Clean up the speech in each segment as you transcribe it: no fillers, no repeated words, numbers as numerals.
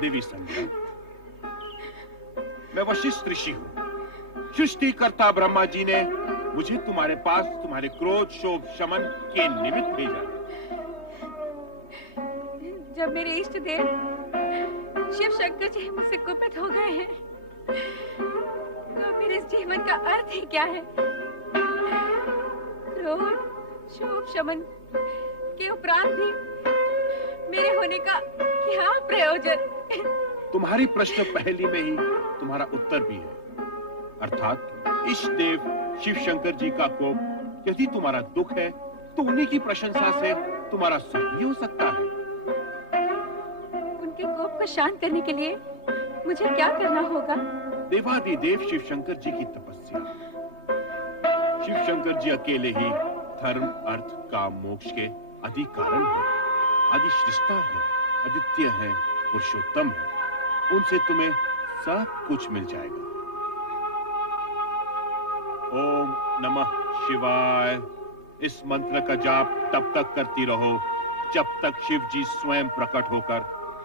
देवी संध्या, मैं वशिष्ठ ऋषि हूँ। सृष्टिकर्ता ब्रह्मा जी ने मुझे तुम्हारे पास तुम्हारे क्रोध शोभ शमन के निमित्त भेजा। जब मेरे इष्ट देव शिव शंकर जी मुझसे कुपित हो गए हैं, तो मेरे इस जीवन का अर्थ ही क्या है? क्रोध शोभ शमन के उपरांत भी मेरे होने का क्या प्रयोजन? तुम्हारी प्रश्न पहली में ही तुम्हारा उत्तर भी है, अर्थात इष्ट देव शिव शंकर जी का कोप यदि तुम्हारा दुख है तो उन्हीं की प्रशंसा से तुम्हारा सुख भी हो सकता है। उनके कोप को शांत करने के लिए मुझे क्या करना होगा? देवादिदेव शिव शंकर जी की तपस्या। शिव शंकर जी अकेले ही धर्म अर्थ काम मोक्ष के आदि कारण है, आदि सृष्टा है, आदित्य है, पुरुषोत्तम है। उनसे तुम्हें सब कुछ मिल जाएगा। ओम नमः शिवाय इस मंत्र का जाप तब तक करती रहो जब तक शिव जी स्वयं प्रकट होकर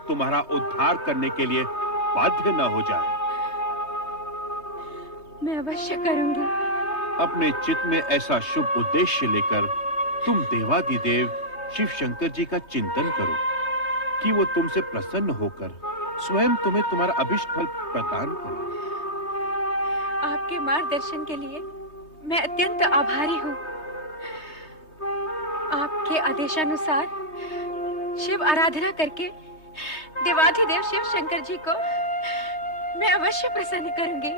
तुम्हारा उद्धार करने के लिए बाध्य न हो जाए। मैं अवश्य करूंगी। अपने चित्त में ऐसा शुभ उद्देश्य लेकर तुम देवादिदेव शिव शंकर जी का चिंतन करो कि वो तुमसे प्रसन्न होकर स्वयं तुम्हें तुम्हारा अभिष्ट फल प्रदान करे। आपके मार्गदर्शन के लिए मैं अत्यंत आभारी हूँ। आपके आदेशानुसार शिव आराधना करके देवाधिदेव शिव शंकर जी को मैं अवश्य प्रसन्न करूंगी।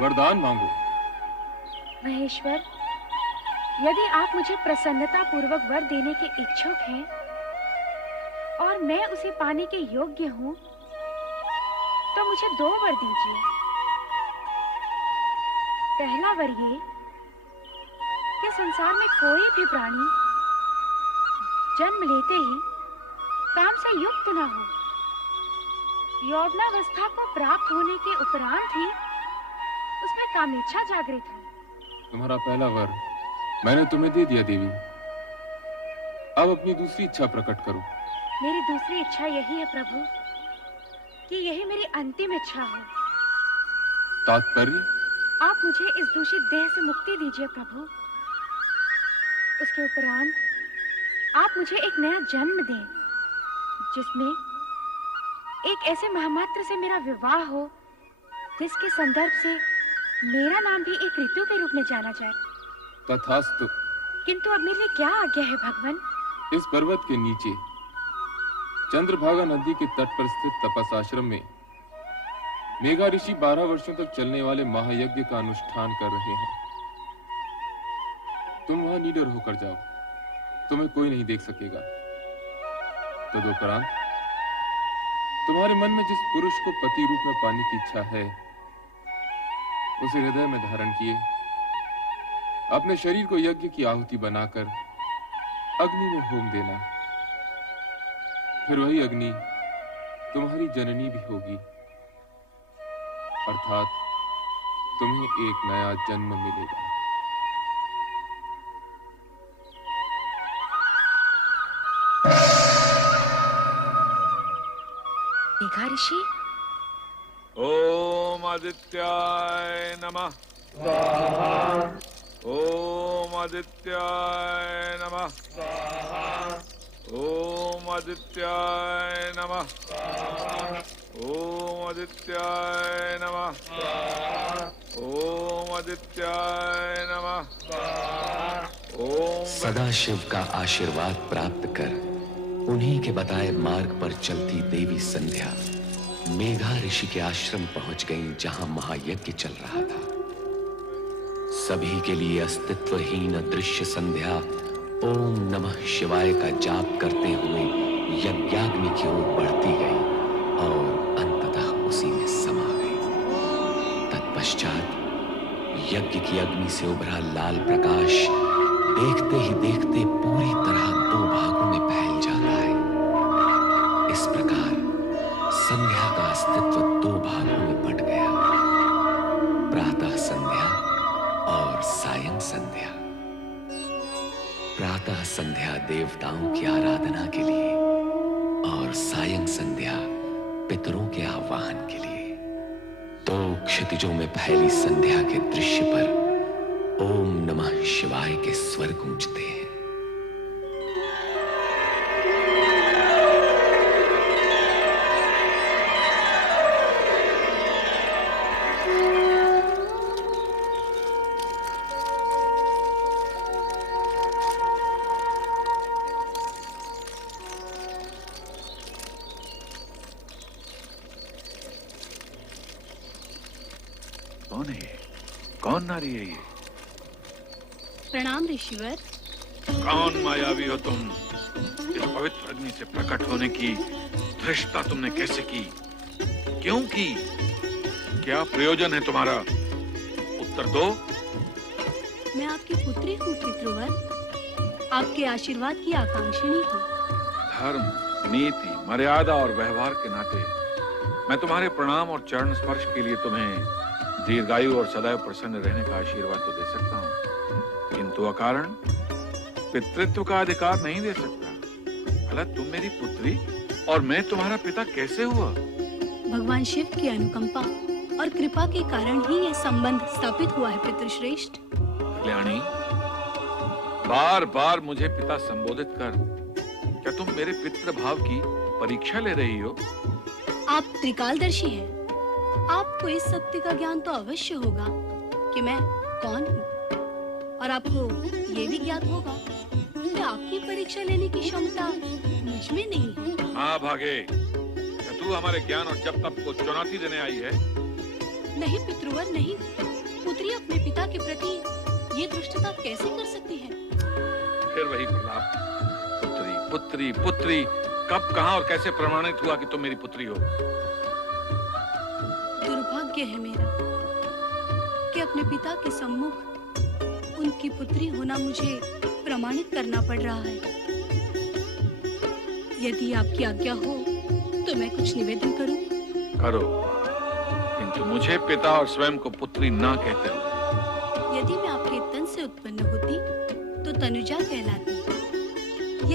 वरदान मांगो। महेश्वर, यदि आप मुझे प्रसन्नता पूर्वक वर देने के इच्छुक हैं और मैं उसे पाने के योग्य हूँ, तो मुझे 2 वर दीजिए। पहला वर ये कि संसार में कोई भी प्राणी जन्म लेते ही काम से युक्त न हो। यौवनावस्था को प्राप्त होने के उपरांत ही उसमें कामेच्छा जागृत हो। तुम्हारा पहला वर मैंने तुम्हें दे दिया देवी। अब अपनी दूसरी इच्छा प्रकट करो। मेरी दूसरी इच्छा यही है प्रभु कि यही मेरी अंतिम इच्छा हो। तात्पर्य? आप मुझे इस दूषित देह से मुक्ति दीजिए प्रभु। उसके उपरांत आप मुझे एक नया जन्म दें, जिसमें एक ऐसे महामात्र से मेरा विवाह हो जिसके संदर्भ से मेरा नाम भी एक ऋतु के रूप में जाना जाए। तथास्तु। किंतु अब मेरे लिए क्या आज्ञा है भगवान? इस पर्वत के नीचे चंद्रभागा नदी के तट पर स्थित तपस आश्रम में मेघा ऋषि 12 वर्षों तक चलने वाले महायज्ञ का अनुष्ठान कर रहे हैं। तुम वहां निडर होकर जाओ, तुम्हें कोई नहीं देख सकेगा। तदुपरांत तुम्हारे मन में जिस पुरुष को पति रूप में पाने की इच्छा है, उसे हृदय में धारण किए अपने शरीर को यज्ञ की आहुति बनाकर अग्नि में होम देना। फिर वही अग्नि तुम्हारी जननी भी होगी, अर्थात तुम्हें एक नया जन्म मिलेगा। मेघा ऋषि। ओम आदित्याय नमः। ओम आदित्याय नमः। ओम आदित्याय नमः। ओम आदित्याय नमः। ओम आदित्याय नमः। ओम सदाशिव का आशीर्वाद प्राप्त कर उन्हीं के बताए मार्ग पर चलती देवी संध्या मेघा ऋषि के आश्रम पहुंच गईं, जहां महायज्ञ चल रहा था। सभी के लिए अस्तित्वहीन दृश्य संध्या ओम नमः शिवाय का जाप करते हुए यज्ञाग्नि की ओर बढ़ती गई और अंततः उसी में समा गई। तत्पश्चात यज्ञ की अग्नि से उभरा लाल प्रकाश देखते ही देखते पूरी तरह 2 भागों में फैल जाता है। इस प्रकार संध्या का अस्तित्व 2 भागों में बंट गया, प्रातः संध्या और सायं संध्या। प्रातः संध्या देवताओं की आराधना के लिए और सायं संध्या पितरों के आह्वान के लिए। 2 क्षितिजों में फैली संध्या के दृश्य पर ओम नमः शिवाय के स्वर गूंजते हैं। कौन है ये? कौन नारी है ये? प्रणाम ऋषिवर। कौन मायावी हो तुम? इस पवित्र अग्नि से प्रकट होने की धृष्टता तुमने कैसे की? क्यों की? क्या प्रयोजन है तुम्हारा? उत्तर दो। मैं आपकी पुत्री हूँ पितृवर, आपके आशीर्वाद की आकांक्षिणी हूँ। धर्म, नीति, मर्यादा और व्यवहार के नाते मैं तुम्हारे प्रणाम और चरण स्पर्श के लिए तुम्हें दीर्घायु और सदैव प्रसन्न रहने का आशीर्वाद तो दे सकता हूँ, किंतु अकारण पितृत्व का अधिकार नहीं दे सकता। भला तुम मेरी पुत्री और मैं तुम्हारा पिता कैसे हुआ? भगवान शिव की अनुकंपा और कृपा के कारण ही ये संबंध स्थापित हुआ है पितृश्रेष्ठ। कल्याणी, बार बार मुझे पिता संबोधित कर क्या तुम मेरे पितृ भाव की परीक्षा ले रही हो? आप त्रिकालदर्शी हैं। आपको इस सत्य का ज्ञान तो अवश्य होगा कि मैं कौन हूँ, और आपको ये भी ज्ञात होगा कि आपकी परीक्षा लेने की क्षमता मुझ में नहीं है। हाँ भागे, क्या तू हमारे ज्ञान और जप तप को चुनौती देने आई है? नहीं पितृवर, नहीं। पुत्री अपने पिता के प्रति ये दुष्टता कैसे कर सकती है? फिर वही प्रलाप, पुत्री पुत्री पुत्री। कब, कहाँ और कैसे प्रमाणित हुआ कि तुम मेरी पुत्री हो? दुर्भाग्य है मेरा कि अपने पिता के सम्मुख उनकी पुत्री होना मुझे प्रमाणित करना पड़ रहा है। यदि आपकी आज्ञा हो तो मैं कुछ निवेदन करूं? करो, किंतु मुझे पिता और स्वयं को पुत्री ना कहते हो। यदि मैं आपके तन से उत्पन्न होती तो तनुजा कहलाती,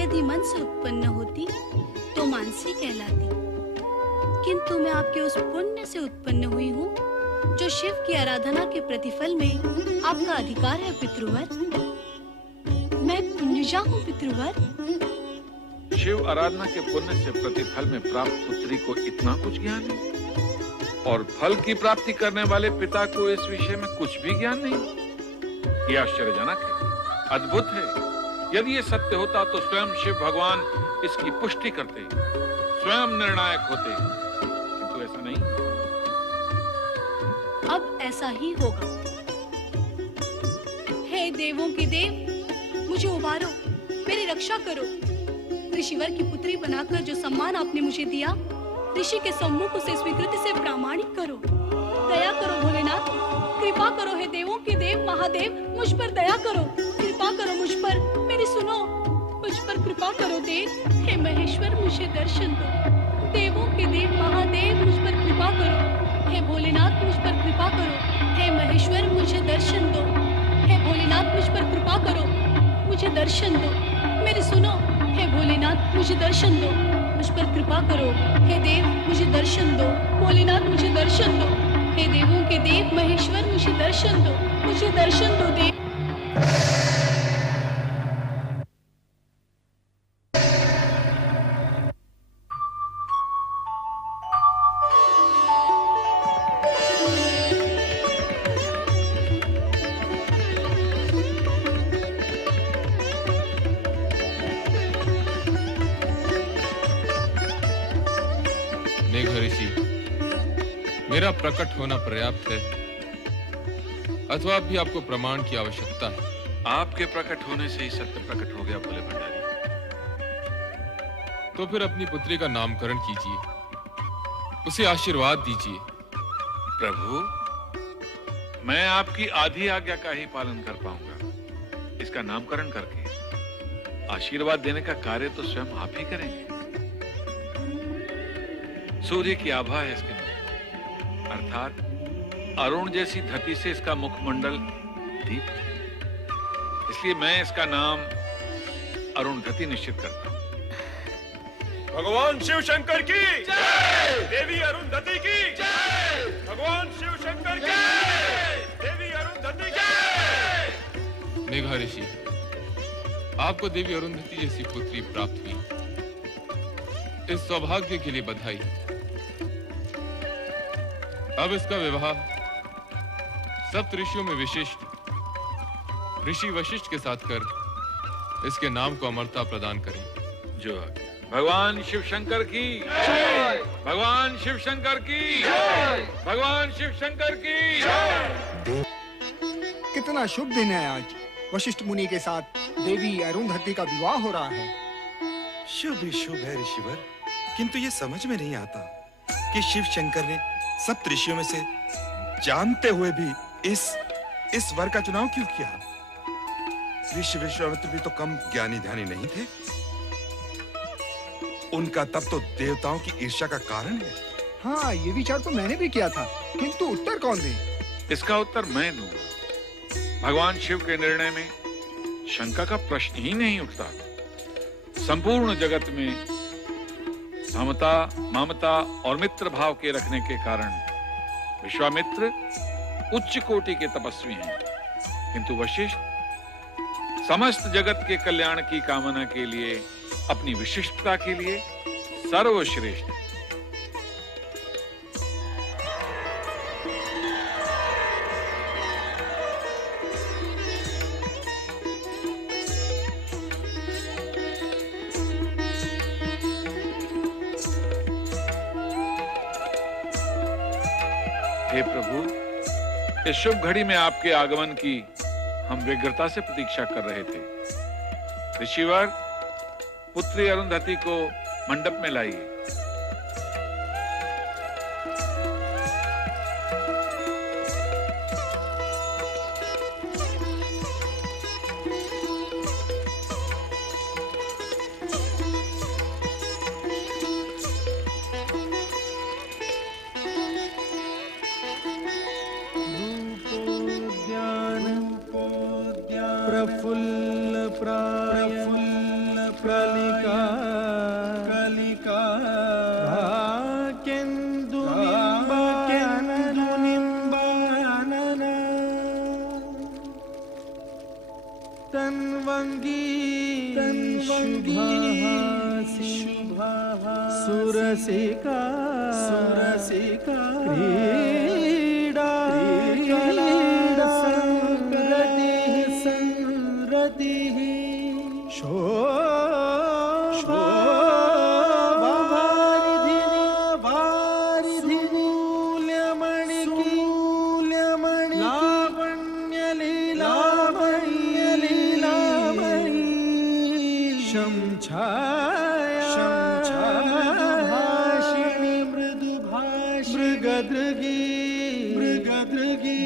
यदि मन से उत्पन्न होती तो मानसी कहलाती, किंतु मैं आपके उस पुण्य से उत्पन्न हुई हूँ जो शिव की आराधना के प्रतिफल में आपका अधिकार है पितृवर। मैं तनुजा हूँ पितृवर। शिव आराधना के पुण्य से प्रतिफल में प्राप्त पुत्री को इतना कुछ ज्ञान है, और फल की प्राप्ति करने वाले पिता को इस विषय में कुछ भी ज्ञान नहीं। यह आश्चर्यजनक है, अद्भुत है। यदि ये सत्य होता तो स्वयं शिव भगवान इसकी पुष्टि करते, स्वयं निर्णायक होते, किंतु ऐसा नहीं। अब ऐसा ही होगा। हे देवों के देव, मुझे उबारो, मेरी रक्षा करो। ऋषिवर की पुत्री बनाकर जो सम्मान आपने मुझे दिया, ऋषि के सम्मुख उसे स्वीकृति से प्रामाणिक करो। दया करो भोलेनाथ, कृपा करो। हे देवों के देव महादेव, मुझ पर दया करो, कृपा करो मुझ पर, मेरी सुनो, मुझ पर कृपा करो देव। हे महेश्वर, मुझे दर्शन दो। देवों के देव महादेव, मुझ पर कृपा करो। हे भोलेनाथ, मुझ पर कृपा करो। हे महेश्वर, मुझे दर्शन दो। हे भोलेनाथ, मुझ पर कृपा करो, मुझे दर्शन दो। मेरी सुनो, हे भोलेनाथ, मुझे दर्शन दो, मुझ पर कृपा करो। हे देव, मुझे दर्शन दो। भोलेनाथ, मुझे दर्शन दो। हे देवों के देव महेश्वर, मुझे दर्शन दो, मुझे दर्शन दो देव। मेरा प्रकट होना पर्याप्त है अथवा भी आपको प्रमाण की आवश्यकता है? आपके प्रकट होने से ही सत्य प्रकट हो गया भोले भंडारी। तो फिर अपनी पुत्री का नामकरण कीजिए, उसे आशीर्वाद दीजिए। प्रभु, मैं आपकी आधी आज्ञा का ही पालन कर पाऊंगा। इसका नामकरण करके आशीर्वाद देने का कार्य तो स्वयं आप ही करेंगे। सूर्य की आभा है इसके मुख, अर्थात अरुण जैसी धरती से इसका मुखमंडल दीप्त है। इसलिए मैं इसका नाम अरुणधति निश्चित करता हूं। भगवान शिव शंकर की जय, देवी अरुणधति की जय, भगवान शिव शंकर की जय, देवी अरुणधति की जय। मेघा ऋषि, आपको देवी अरुणधति जैसी पुत्री प्राप्त हुई, इस सौभाग्य के लिए बधाई। अब इसका विवाह सप्त ऋषियों में विशिष्ट ऋषि वशिष्ठ के साथ कर इसके नाम को अमरता प्रदान करें। जो भगवान शिव शंकर की जय, भगवान शिव शंकर की जय, भगवान शिव शंकर की जय। कितना शुभ दिन है आज। वशिष्ठ मुनि के साथ देवी अरुणधति का विवाह हो रहा है। शुभ ही शुभ है ऋषिवर, किंतु ये समझ में नहीं आता कि शिव शंकर ने सप्त ऋषियों में से जानते हुए भी इस वर का चुनाव क्यों किया? ऋषि विश्वामित्र भी तो कम ज्ञानी ध्यानी नहीं थे। उनका तप तो देवताओं की ईर्ष्या का कारण है। हाँ, ये विचार तो मैंने भी किया था, किंतु उत्तर कौन दे? इसका उत्तर मैं दूंगा। भगवान शिव के निर्णय में शंका का प्रश्न ही नहीं उठता। संपूर्ण जगत में समता, ममता और मित्र भाव के रखने के कारण विश्वामित्र उच्च कोटि के तपस्वी हैं, किंतु वशिष्ठ समस्त जगत के कल्याण की कामना के लिए, अपनी विशिष्टता के लिए सर्वश्रेष्ठ है। हे प्रभु, इस शुभ घड़ी में आपके आगमन की हम व्यग्रता से प्रतीक्षा कर रहे थे। ऋषिवर, पुत्री अरुणधति को मंडप में लाइए। प्रफुल्ल कलिका तन्वंगी सुरसिका क्रीडा संरतिः शोभावारिधिनी मूल्यमणि लावण्यलीलामणि शंछायाभाषिणी मृगदृगी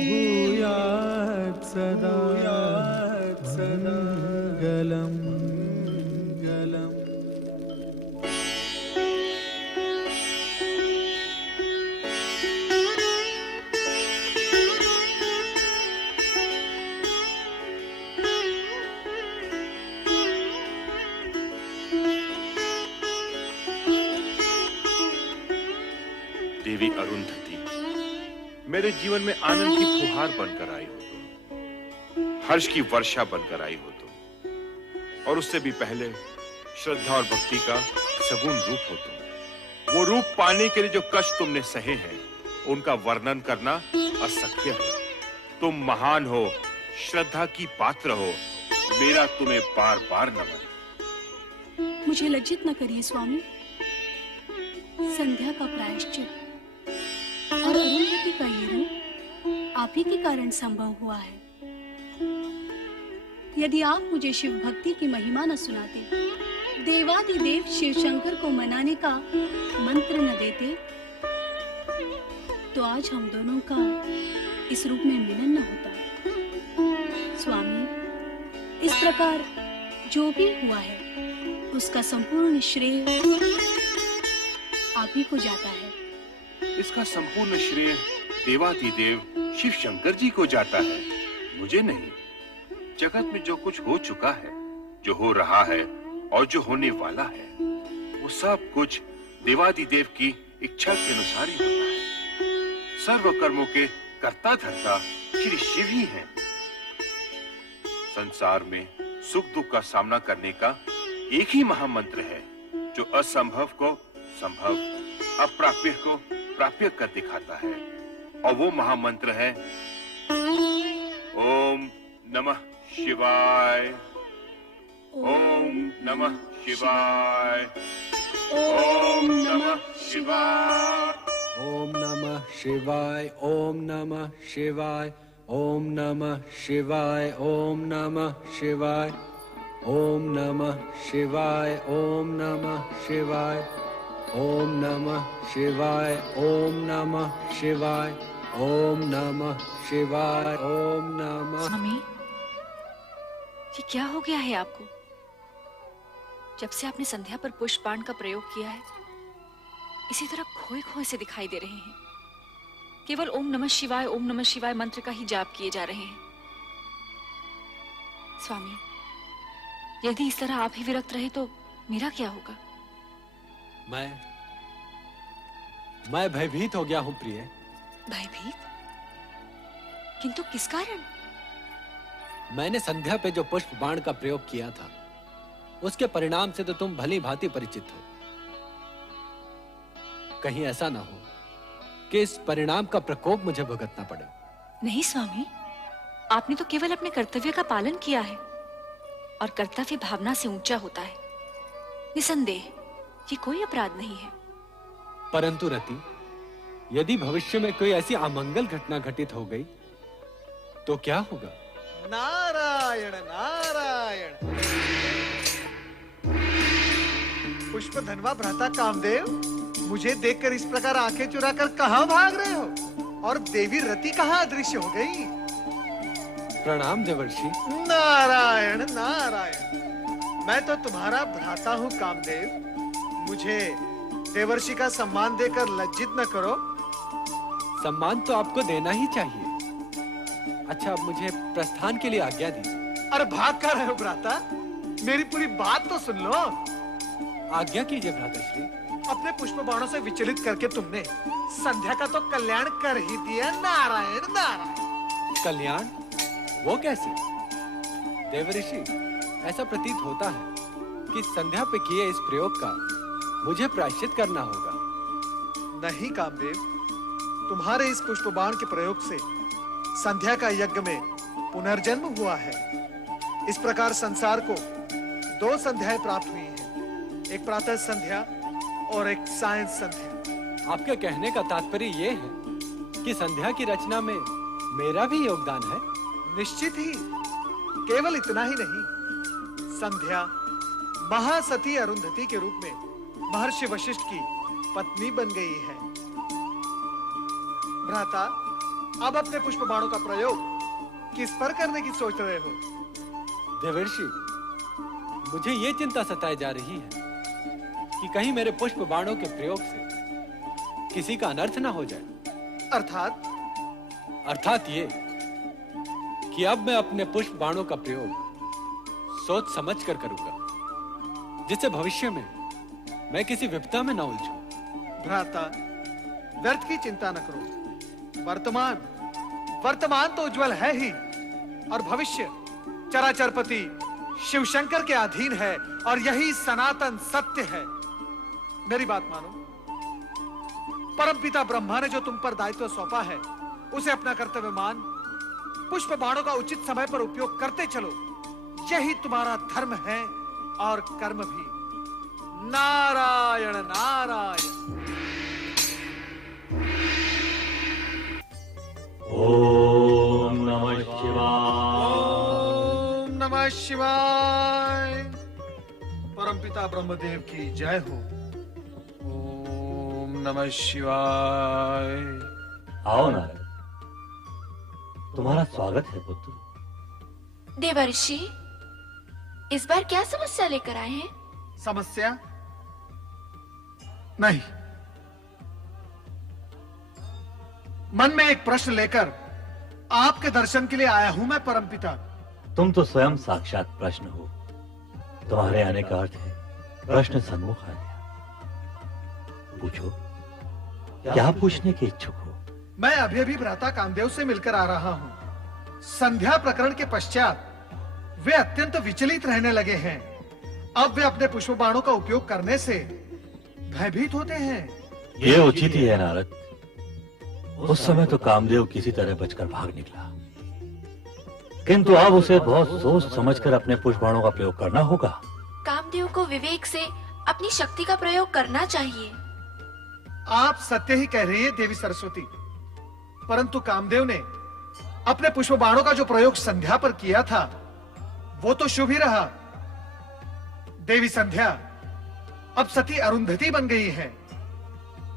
भूयात् सदा गलम देवी अरुंधति, मेरे जीवन में आनंद की फुहार बनकर आई हो तुम, हर्ष की वर्षा बनकर आई हो तुम, और उससे भी पहले श्रद्धा और भक्ति का सगुण रूप हो तुम। वो रूप पाने के लिए जो कष्ट तुमने सहे हैं, उनका वर्णन करना असख्य है। तुम महान हो, श्रद्धा की पात्र हो, मेरा तुम्हें बार बार नमन। मुझे लज्जित न करिए स्वामी। संध्या का प्रायश्चित और अरुंधति का ये रूप आप ही के कारण संभव हुआ है। यदि आप मुझे शिव भक्ति की महिमा न सुनाते, देवादिदेव शिव शंकर को मनाने का मंत्र न देते, तो आज हम दोनों का इस रूप में मिलन न होता। स्वामी, इस प्रकार जो भी हुआ है, उसका संपूर्ण श्रेय आप ही को जाता है। इसका संपूर्ण श्रेय देवादिदेव शिव शंकर जी को जाता है, मुझे नहीं। जगत में जो कुछ हो चुका है, जो हो रहा है और जो होने वाला है, वो सब कुछ देवादिदेव की इच्छा के अनुसार ही होता है। सर्व कर्मों के कर्ता धर्ता श्री शिव ही हैं। संसार में सुख दुख का सामना करने का एक ही महामंत्र है, जो असंभव को संभव, अप्राप्य को प्राप्य कर दिखाता है, और वो महामंत्र है ओम नमः शिवाय। ओम नमः शिवाय। ओम नमः शिवाय। ओम नमः शिवाय। ओम नमः शिवाय। ओम नमः शिवाय। ओम नमः शिवाय। ओम नमः शिवाय। ओम नमः शिवाय। ओम नमः शिवाय। ओम नमः शिवाय। ओम नमः शिवाय। ओम नमः। स्वामी, ये क्या हो गया है आपको? जब से आपने संध्या पर पुष्प बाण का प्रयोग किया है, इसी तरह खोए खोए से दिखाई दे रहे हैं। केवल ओम नमः शिवाय मंत्र का ही जाप किए जा रहे हैं। स्वामी, यदि इस तरह आप ही विरक्त रहे तो मेरा क्या होगा? मैं भयभीत हो गया हूं प्रिय। भयभीत? किंतु किस कारण? मैंने संध्या पे जो पुष्प बाण का प्रयोग किया था, उसके परिणाम से तो तुम भली भांति परिचित हो। कहीं ऐसा ना हो कि इस परिणाम का प्रकोप मुझे भुगतना पड़े। नहीं स्वामी, आपने तो केवल अपने कर्तव्य का पालन किया है, और कर्तव्य भावना से ऊंचा होता है। निसंदेह ये कोई अपराध नहीं है। परंतु रति, यदि भविष्य में कोई ऐसी अमंगल घटना घटित हो गई तो क्या होगा? नारायण नारायण। पुष्प धनवा भ्राता कामदेव, मुझे देखकर इस प्रकार आंखें चुराकर कहां भाग रहे हो? और देवी रति कहां अदृश्य हो गई? प्रणाम देवर्षि। नारायण नारायण। मैं तो तुम्हारा भ्राता हूँ कामदेव। मुझे देवर्षि का सम्मान देकर लज्जित न करो। सम्मान तो आपको देना ही चाहिए। अच्छा, अब मुझे प्रस्थान के लिए आज्ञा दीजिए। अरे भाग कर रहे हो भ्राता? मेरी पूरी बात तो सुन लो। आज्ञा कीजिए भ्राताश्री। अपने पुष्प बाणों से विचलित करके तुमने संध्या का तो कल्याण कर ही दिया। नारायण नारायण। कल्याण? वो कैसे? देवऋषि, ऐसा प्रतीत होता है कि संध्या पे किए इस प्रयोग का मुझे प्रायश्चित करना होगा। नहीं कामदेव, तुम्हारे इस पुष्प बाण के प्रयोग से संध्या का यज्ञ में पुनर्जन्म हुआ है। इस प्रकार संसार को 2 संध्याएं प्राप्त हुई हैं, एक प्रातः संध्या और एक सायं संध्या। आपके कहने का तात्पर्य ये है कि संध्या की रचना में मेरा भी योगदान है? निश्चित ही। केवल इतना ही नहीं, संध्या महासती अरुंधति के रूप में महर्षि वशिष्ठ की पत्नी बन गई है। भ्राता, अब अपने पुष्प बाणों का प्रयोग किस पर करने की सोच रहे हो? देवर्षि, मुझे ये चिंता सताई जा रही है कि कहीं मेरे पुष्प बाणों के प्रयोग से किसी का अनर्थ ना हो जाए। अर्थात ये कि अब मैं अपने पुष्प बाणों का प्रयोग सोच समझ कर करूंगा, जिससे भविष्य में मैं किसी विपदा में ना उलझूं। भ्राता, व्यर्थ की चिंता न करो। वर्तमान तो उज्जवल है ही, और भविष्य चराचरपति शिव शंकर के अधीन है, और यही सनातन सत्य है। मेरी बात मानो। परमपिता ब्रह्मा ने जो तुम पर दायित्व सौंपा है, उसे अपना कर्तव्य मान पुष्प बाणों का उचित समय पर उपयोग करते चलो। यही तुम्हारा धर्म है और कर्म भी। नारायण नारायण। ओम नमः शिवाय। ओम नमः शिवाय। परमपिता ब्रह्मदेव की जय हो। ओम नमः शिवाय। आओ नारद, तुम्हारा स्वागत है पुत्र। देवर्षि, इस बार क्या समस्या लेकर आए हैं? समस्या नहीं, मन में एक प्रश्न लेकर आपके दर्शन के लिए आया हूं मैं परमपिता। तुम तो स्वयं साक्षात प्रश्न हो। तुम्हारे आने का अर्थ है प्रश्न सन्मुख आ गया। पूछो, क्या पूछने के इच्छुक हो? मैं अभी अभी भ्राता कामदेव से मिलकर आ रहा हूं। संध्या प्रकरण के पश्चात वे अत्यंत विचलित रहने लगे हैं। अब वे अपने पुष्प बाणों का उपयोग करने से भयभीत होते हैं। ये उचित ही है नारद। उस समय तो कामदेव किसी तरह बचकर भाग निकला, किंतु अब उसे बहुत सोच समझकर अपने पुष्प बाणों का प्रयोग करना होगा। कामदेव को विवेक से अपनी शक्ति का प्रयोग करना चाहिए। आप सत्य ही कह रही हैं देवी सरस्वती, परंतु कामदेव ने अपने पुष्प बाणों का जो प्रयोग संध्या पर किया था, वो तो शुभ ही रहा। देवी संध्या अब सती अरुंधति बन गई है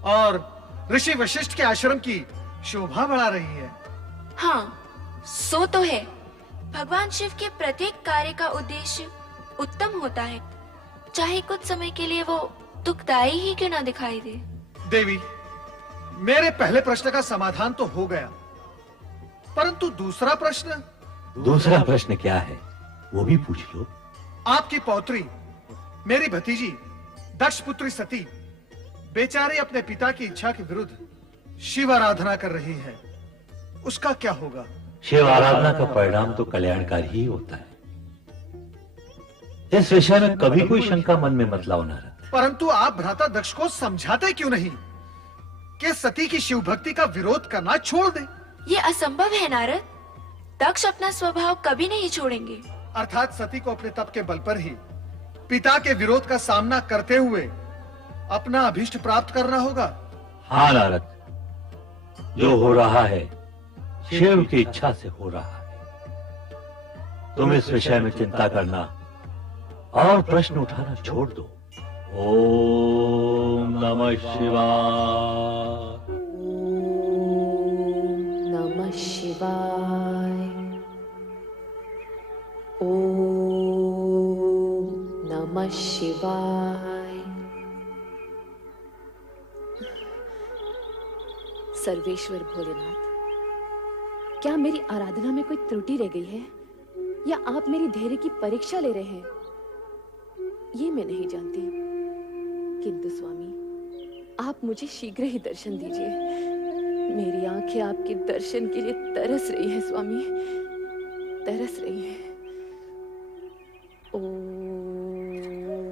और ऋषि वशिष्ठ के आश्रम की शोभा बढ़ा रही है। हाँ, सो तो है। भगवान शिव के प्रत्येक कार्य का उद्देश्य उत्तम होता है, चाहे कुछ समय के लिए वो दुखदायी ही क्यों ना दिखाई दे। देवी, मेरे पहले प्रश्न का समाधान तो हो गया, परंतु दूसरा प्रश्न? दूसरा प्रश्न क्या है, वो भी पूछ लो। आपकी पौत्री, मेरी भतीजी दक्ष पुत्री सती बेचारी अपने पिता की इच्छा के विरुद्ध शिव आराधना कर रही है। उसका क्या होगा? शिव आराधना का परिणाम तो कल्याणकारी ही होता है। इस विषय में कभी कोई शंका मन में मत लाओ नारद। परंतु आप भ्राता दक्ष को समझाते क्यों नहीं कि सती की शिव भक्ति का विरोध करना छोड़ दे? ये असंभव है नारद। दक्ष अपना स्वभाव कभी नहीं छोड़ेंगे। अर्थात सती को अपने तप के बल पर ही पिता के विरोध का सामना करते हुए अपना अभीष्ट प्राप्त करना होगा। हाँ नारद, जो हो रहा है शिव की इच्छा से हो रहा है। तुम इस विषय में चिंता करना और प्रश्न उठाना छोड़ दो। ओम नमः शिवाय। ओम नमः शिवाय। ओम नमः शिवाय। सर्वेश्वर भोलेनाथ, क्या मेरी आराधना में कोई त्रुटि रह गई है? या आप मेरी धैर्य की परीक्षा ले रहे हैं, ये मैं नहीं जानती। किंतु स्वामी, आप मुझे शीघ्र ही दर्शन दीजिए। मेरी आंखें आपके दर्शन के लिए तरस रही हैं स्वामी, तरस रही हैं। ओम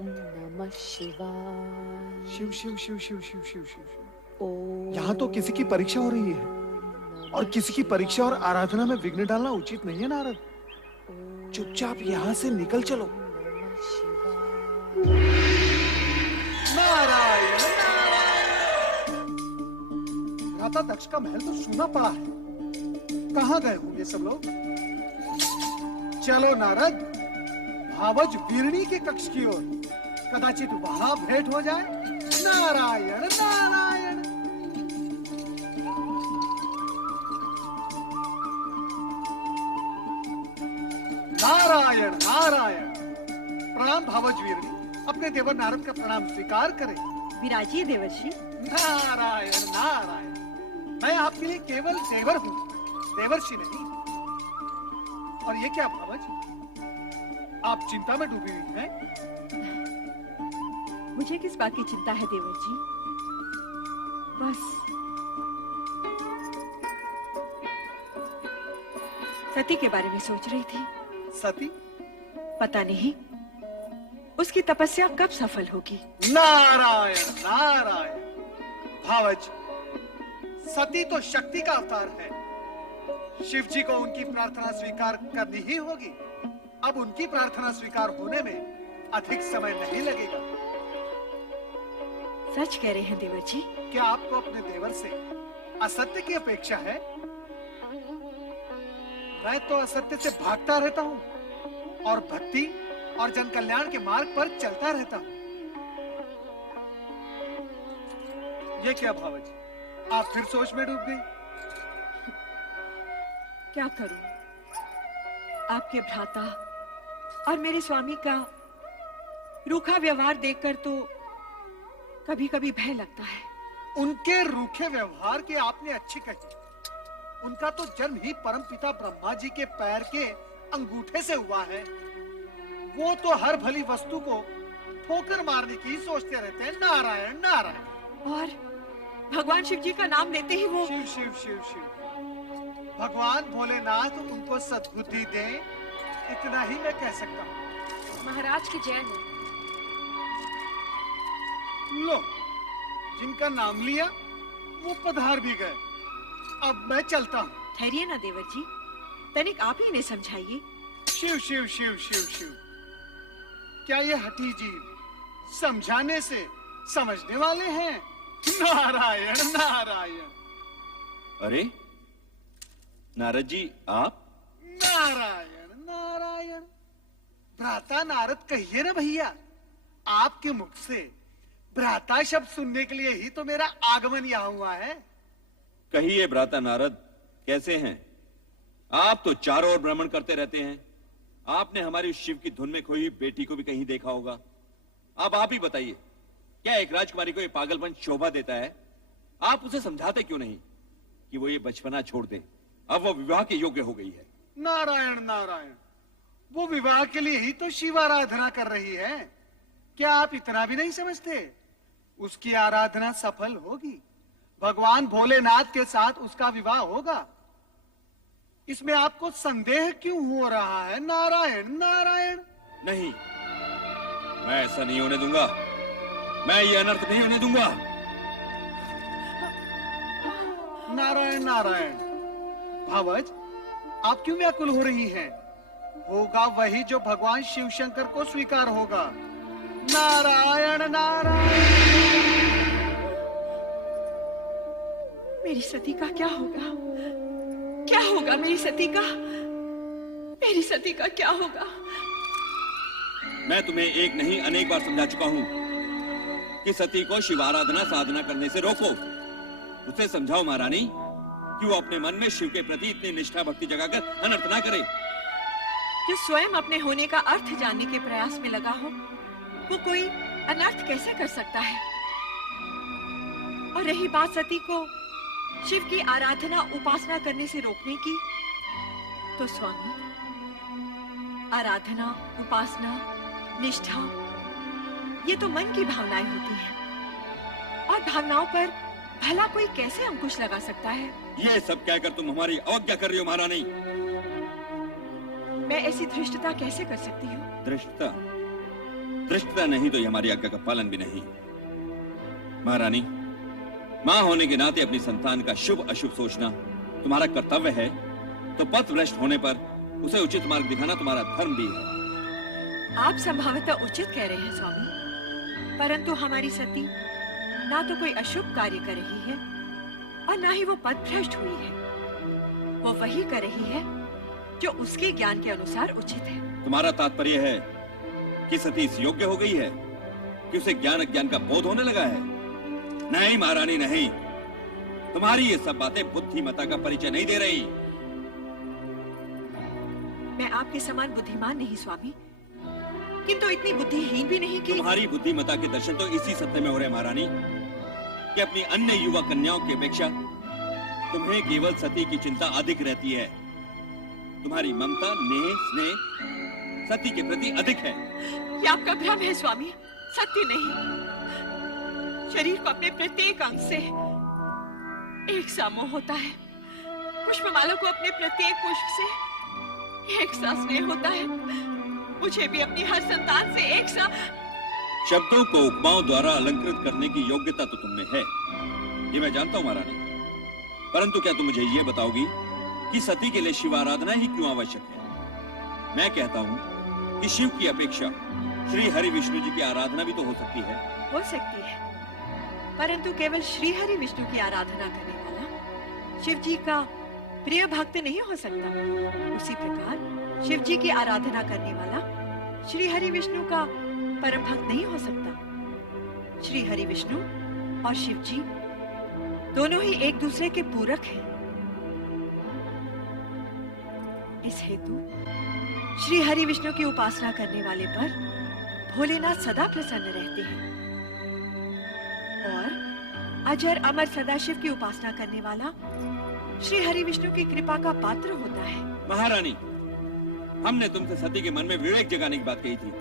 नमः शिवाय। शिव शिव शिव शिव शिव शिव शिव। यहाँ तो किसी की परीक्षा हो रही है, और किसी की परीक्षा और आराधना में विघ्न डालना उचित नहीं है नारद। चुपचाप यहाँ से निकल चलो। नारायण राता दक्ष का महल तो सूना पड़ा है, कहाँ गए होंगे सब लोग? चलो नारद, भावज वीरणी के कक्ष की ओर, कदाचित वहां भेंट हो जाए। नारायण नारायण। नारायण नारायण। प्रणाम भावज वीरणी, अपने देवर नारद का प्रणाम स्वीकार करें। विराजिए देवर्षि। नारायण नारायण। मैं आपके लिए केवल देवर हूँ, देवर्षि नहीं। और ये क्या भावज, आप चिंता में डूबी हुई हैं? मुझे किस बात की चिंता है देवर जी? बस सती के बारे में सोच रही थी। सती? पता नहीं उसकी तपस्या कब सफल होगी। नारायण नारायण। भावज, सती तो शक्ति का अवतार है। शिव जी को उनकी प्रार्थना स्वीकार करनी ही होगी। अब उनकी प्रार्थना स्वीकार होने में अधिक समय नहीं लगेगा। सच कह रहे हैं देवर जी। क्या आपको अपने देवर से असत्य की अपेक्षा है? मैं तो असत्य से भागता रहता हूँ और भक्ति और जन कल्याण के मार्ग पर चलता रहता हूँ। ये क्या भावज, आप फिर सोच में डूब गई? क्या करूं? आपके भ्राता और मेरे स्वामी का रूखा व्यवहार देखकर तो कभी कभी भय लगता है। उनके रूखे व्यवहार की आपने अच्छी कही। उनका तो जन्म ही परमपिता ब्रह्मा जी के पैर के अंगूठे से हुआ है। वो तो हर भली वस्तु को ठोकर मारने की सोचते रहते हैं। नारायण नारायण। और भगवान शिव जी का नाम लेते ही वो शिव शिव शिव शिव। भगवान भोलेनाथ उनको सद्बुद्धि दे, इतना ही मैं कह सकता हूँ। महाराज की जय हो। लो, जिनका नाम लिया वो पधार भी गए। अब मैं चलता हूँ। ठहरिए ना देवर जी, तनिक आप ही इन्हें समझाइए। शिव शिव शिव शिव शिव। क्या ये हठी जीव समझाने से समझने वाले हैं? नारायण नारायण। अरे नारद जी, आप? नारायण नारायण। भ्राता नारद कहिए ना भैया। आपके मुख से भ्राता शब्द सुनने के लिए ही तो मेरा आगमन यहाँ हुआ है। कहिए भ्राता नारद, कैसे हैं आप? तो चारों ओर भ्रमण करते रहते हैं। आपने हमारी शिव की धुन में खोई बेटी को भी कहीं देखा होगा। अब आप ही बताइए, क्या एक राजकुमारी को ये पागलपन शोभा देता है? आप उसे समझाते क्यों नहीं कि वो ये बचपना छोड़ दे? अब वो विवाह के योग्य हो गई है। नारायण नारायण। वो विवाह के लिए ही तो शिव आराधना कर रही है। क्या आप इतना भी नहीं समझते? उसकी आराधना सफल होगी, भगवान भोलेनाथ के साथ उसका विवाह होगा। इसमें आपको संदेह क्यों हो रहा है? नारायण नारायण। नहीं, मैं ऐसा नहीं होने दूंगा। मैं ये अनर्थ नहीं होने दूंगा। नारायण नारायण। भावज, आप क्यों व्याकुल हो रही हैं? होगा वही जो भगवान शिव शंकर को स्वीकार होगा। नारायण नारायण। मेरी सती का क्या होगा? क्या होगा मेरी सती का? मेरी सती का क्या होगा? मैं तुम्हें एक नहीं अनेक बार समझा चुका हूं कि सती को शिवाराधना साधना करने से रोको। उसे समझाओ महारानी कि वो अपने मन में शिव के प्रति इतनी निष्ठा भक्ति जगाकर अनर्थ ना करे। जो स्वयं अपने होने का अर्थ जानने के प्रयास में लगा हो, वो कोई अनर्थ कैसे कर सकता है? और रही बात सती को शिव की आराधना उपासना करने से रोकने की, तो स्वामी आराधना, उपासना, निष्ठा, ये तो मन की भावनाएं होती हैं। और भावनाओं पर भला कोई कैसे अंकुश लगा सकता है? ये सब कहकर तुम हमारी अवज्ञा कर रही हो महारानी। मैं ऐसी धृष्टता कैसे कर सकती हूँ? धृष्टता नहीं तो ये हमारी आज्ञा का पालन भी नहीं। महारानी, माँ होने के नाते अपनी संतान का शुभ अशुभ सोचना तुम्हारा कर्तव्य है, तो पथ भ्रष्ट होने पर उसे उचित मार्ग दिखाना तुम्हारा धर्म भी है। आप संभवतः उचित कह रहे हैं स्वामी, परंतु हमारी सती ना तो कोई अशुभ कार्य कर रही है और ना ही वो पथ भ्रष्ट हुई है। वो वही कर रही है जो उसके ज्ञान के अनुसार उचित है। तुम्हारा तात्पर्य है कि सती इस योग्य हो गई है कि उसे ज्ञान अज्ञान का बोध होने लगा है? नहीं महारानी, नहीं। तुम्हारी ये सब बातें बुद्धिमता का परिचय नहीं दे रही। मैं आपके समान बुद्धिमान नहीं स्वामी, किंतु इतनी बुद्धिहीन भी नहीं कि तुम्हारी बुद्धिमता के दर्शन तो इसी सत्य में हो रहे महारानी कि अपनी अन्य युवा कन्याओं की अपेक्षा तुम्हें केवल सती की चिंता अधिक रहती है। तुम्हारी ममता, नेह, स्नेह सती के प्रति अधिक है। ये आपका भ्रम है स्वामी, सत्य नहीं। शरीर को अपने प्रत्येक अंग से एक सा मोह होता है। पुष्पमाला को अपने प्रत्येक पुष्प से एक सा स्नेह होता है। मुझे भी अपनी हर संतान से एक सा। शब्दों को उपमाओं द्वारा अलंकृत करने की योग्यता तो तुमने है, ये मैं जानता हूँ महारानी, परंतु क्या तुम मुझे ये बताओगी कि सती के लिए शिव आराधना ही क्यों आवश्यक है? मैं कहता हूँ कि शिव की अपेक्षा श्री हरि विष्णु जी की आराधना भी तो हो सकती है। हो सकती है, परंतु केवल श्री हरि विष्णु की आराधना करने वाला शिव जी का प्रिय भक्त नहीं हो सकता। उसी प्रकार शिव जी की आराधना करने वाला श्री हरि विष्णु का परम भक्त नहीं हो सकता। श्री हरि विष्णु और शिव जी दोनों ही एक दूसरे के पूरक हैं। इस हेतु श्री हरि विष्णु की उपासना करने वाले पर भोलेनाथ सदा प्रसन्न रहते हैं और अजर अमर सदाशिव की उपासना करने वाला श्री हरि विष्णु की कृपा का पात्र होता है। महारानी, हमने तुमसे सती के मन में विवेक जगाने की बात कही थी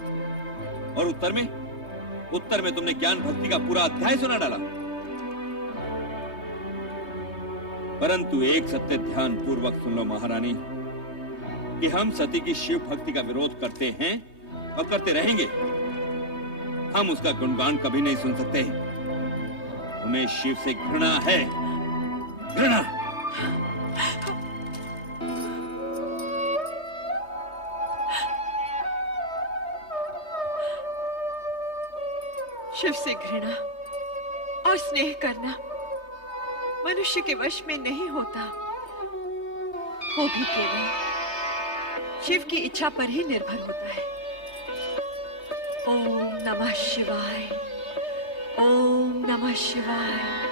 और उत्तर में तुमने ज्ञान भक्ति का पूरा अध्याय सुना डाला। परंतु एक सत्य ध्यान पूर्वक सुन लो महारानी कि हम सती की शिव भक्ति का विरोध करते हैं और करते रहेंगे। हम उसका गुणगान कभी नहीं सुन सकते। हमें शिव से घृणा है, घृणा। शिव से घृणा और स्नेह करना मनुष्य के वश में नहीं होता। वो भी केवल शिव की इच्छा पर ही निर्भर होता है। ओम नमः शिवाय, ओम नमः शिवाय।